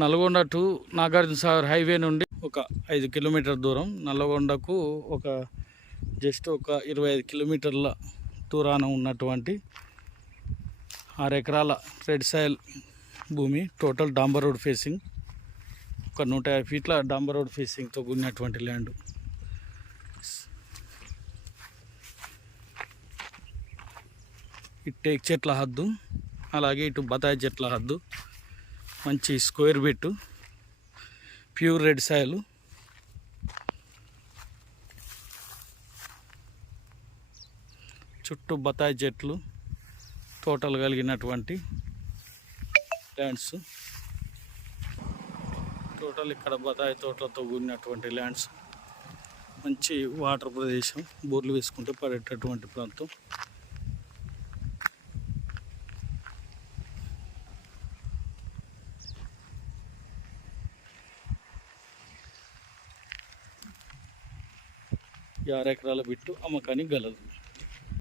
Nalgonda to Nagarjuna Sagar highway నుండి ఒక ఐదు కిలోమీటర్ దూరం నల్గొండకు ఒక జస్ట్ ఒక ఇరవై ఐదు కిలోమీటర్ల దూరాన ఉన్నటువంటి ఆరు ఎకరాల రెడ్ సాయిల్ భూమి టోటల్ డాంబర్ రోడ్ ఫేసింగ్ ఒక నూట యాభై ఫీట్ల డాంబర్ రోడ్ ఫేసింగ్తో కూడినటువంటి ల్యాండ్. ఇటు టేక్ చెట్ల హద్దు అలాగే ఇటు బతాయి చెట్ల హద్దు. మంచి square bit pure red soil. చుట్టూ బతాయి చెట్లు తోటలు కలిగినటువంటి ల్యాండ్స్. టోటల్ ఇక్కడ బతాయి తోటలతో కూడినటువంటి ల్యాండ్స్. మంచి వాటర్ ప్రదేశం బోర్లు వేసుకుంటే పడేటటువంటి ప్రాంతం. ఈ ఆరు ఎకరాల బిట్టు అమ్మకానికి గలదు.